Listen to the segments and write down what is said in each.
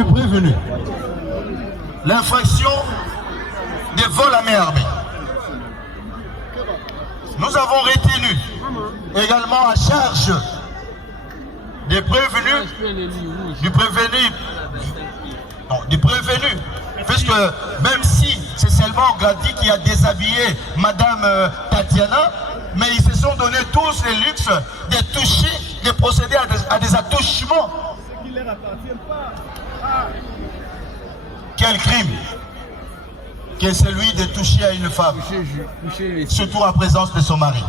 le prévenu. L'infraction de vol à main armée. Nous avons retenu également à charge des prévenus, du prévenu, puisque même si c'est seulement Grady qui a déshabillé Madame Tatiana, mais ils se sont donné tous le luxe de toucher, de procéder à des attouchements. Quel crime que celui de toucher à une femme, surtout en présence de son mari.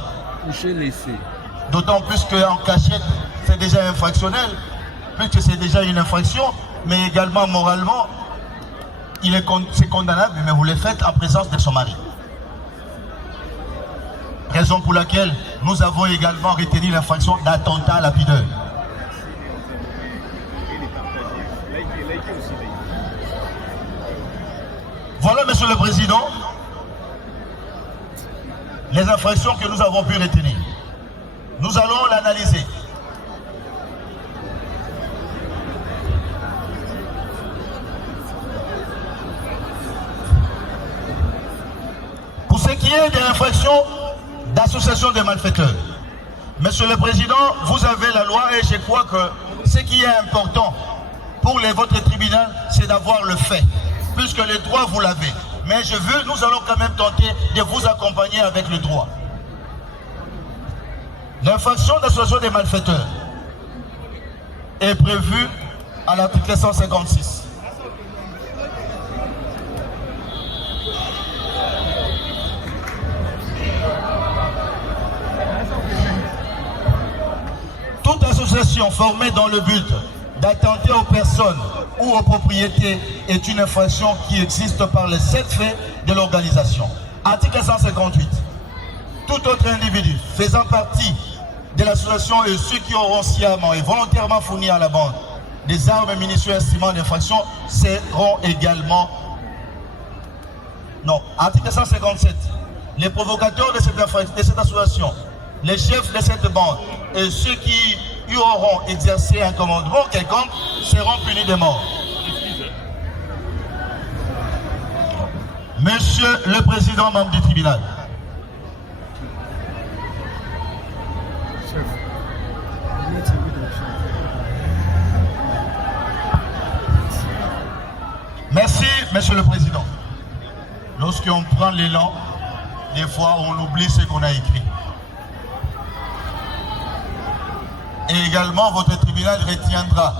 D'autant plus qu'en cachette, c'est déjà infractionnel, puisque c'est déjà une infraction, mais également moralement, c'est condamnable, mais vous le faites en présence de son mari. Raison pour laquelle nous avons également retenu l'infraction d'attentat à la pudeur. Voilà, Monsieur le Président, les infractions que nous avons pu retenir. Nous allons l'analyser. Pour ce qui est de l'infraction d'association de malfaiteurs, Monsieur le Président, vous avez la loi et je crois que ce qui est important pour votre tribunal, c'est d'avoir le fait, puisque le droit vous l'avez. Mais nous allons quand même tenter de vous accompagner avec le droit. L'infraction d'association des malfaiteurs est prévue à l'article 156. Toute association formée dans le but d'attenter aux personnes ou aux propriétés est une infraction qui existe par les 7 faits de l'organisation. Article 158. Tout autre individu faisant partie de l'association et ceux qui auront sciemment et volontairement fourni à la bande des armes, munitions et instruments d'infraction seront également... Non, article 157. Les provocateurs de cette association, les chefs de cette bande et ceux qui y auront exercé un commandement quelconque seront punis de mort. Monsieur le Président, membre du tribunal, merci, Monsieur le Président. Lorsqu'on prend l'élan, des fois on oublie ce qu'on a écrit. Et également, votre tribunal retiendra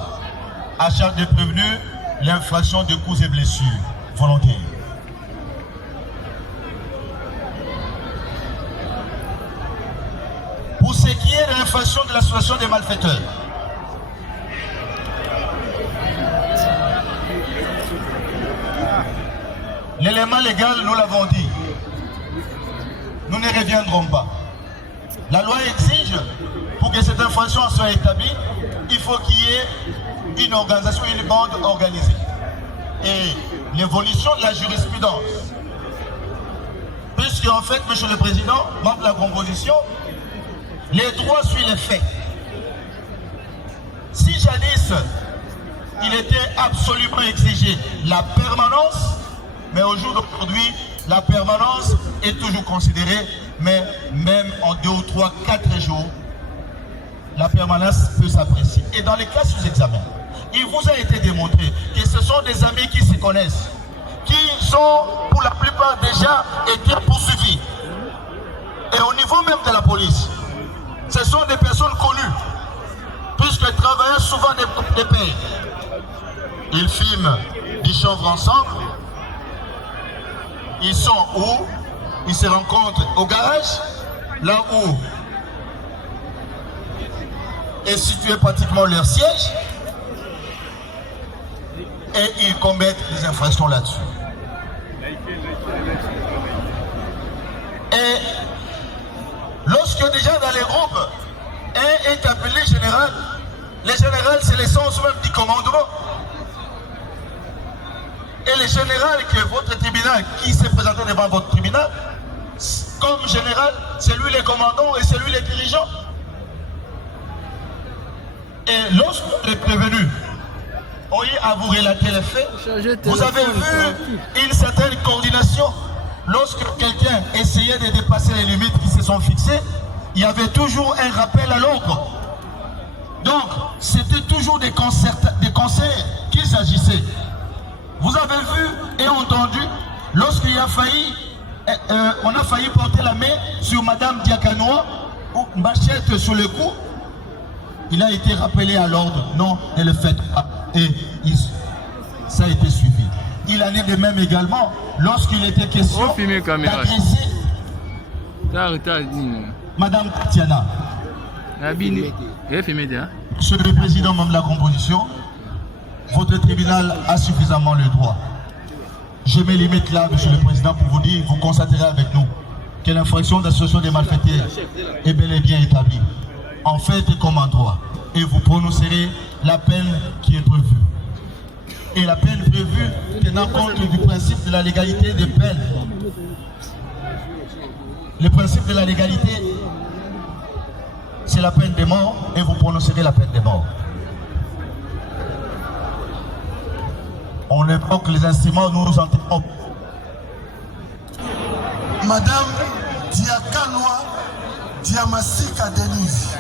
à charge des prévenus l'infraction de coups et blessures volontaires. Pour ce qui est de l'infraction de l'association des malfaiteurs, l'élément légal, nous l'avons dit, nous ne reviendrons pas. La loi exige, pour que cette infraction soit établie, il faut qu'il y ait une organisation, une bande organisée. Et l'évolution de la jurisprudence, puisque en fait, Monsieur le Président, membre de la composition, les droits suivent les faits. Si jadis, il était absolument exigé la permanence, mais au jour d'aujourd'hui, la permanence est toujours considérée, mais même en 2 ou 3, 4 jours, la permanence peut s'apprécier. Et dans les cas sous examen, il vous a été démontré que ce sont des amis qui se connaissent, qui sont pour la plupart déjà été poursuivis. Et au niveau même de la police, ce sont des personnes connues, puisqu'elles travaillent souvent des pairs. Ils filment des chanvres ensemble. Ils sont où? Ils se rencontrent au garage, là où est situé pratiquement leur siège, et ils commettent des infractions là-dessus. Et lorsque déjà dans les groupes, un est appelé général, le général c'est l'essence même du commandement. Et le général que votre tribunal, qui s'est présenté devant votre tribunal, comme général, c'est lui le commandant et c'est lui le dirigeant. Et lorsque les prévenus ont eu à vous relater les faits. Vous avez vu une certaine coordination. Lorsque quelqu'un essayait de dépasser les limites qui se sont fixées, il y avait toujours un rappel à l'ordre. Donc, c'était toujours des conseils qu'il s'agissait. Vous avez vu et entendu, lorsqu'il a failli, on a failli porter la main sur Madame Diakanoa, ou machette sur le cou, il a été rappelé à l'ordre, non, ne le faites pas. Et ça a été suivi. Il en est de même également lorsqu'il était question d'agresser Madame Tatiana. Monsieur le Président, membre de la composition, votre tribunal a suffisamment le droit. Je me limite là, Monsieur le Président, pour vous dire, vous constaterez avec nous que l'infraction d'association des malfaiteurs est bel et bien établie, en fait et comme en droit. Et vous prononcerez la peine qui est prévue. Et la peine prévue tenant compte du principe de la légalité des peines. Le principe de la légalité, c'est la peine de mort, et vous prononcerez la peine de mort. On évoque les instruments, nous nous entendons. Madame Diakanoa Diamasika Denise.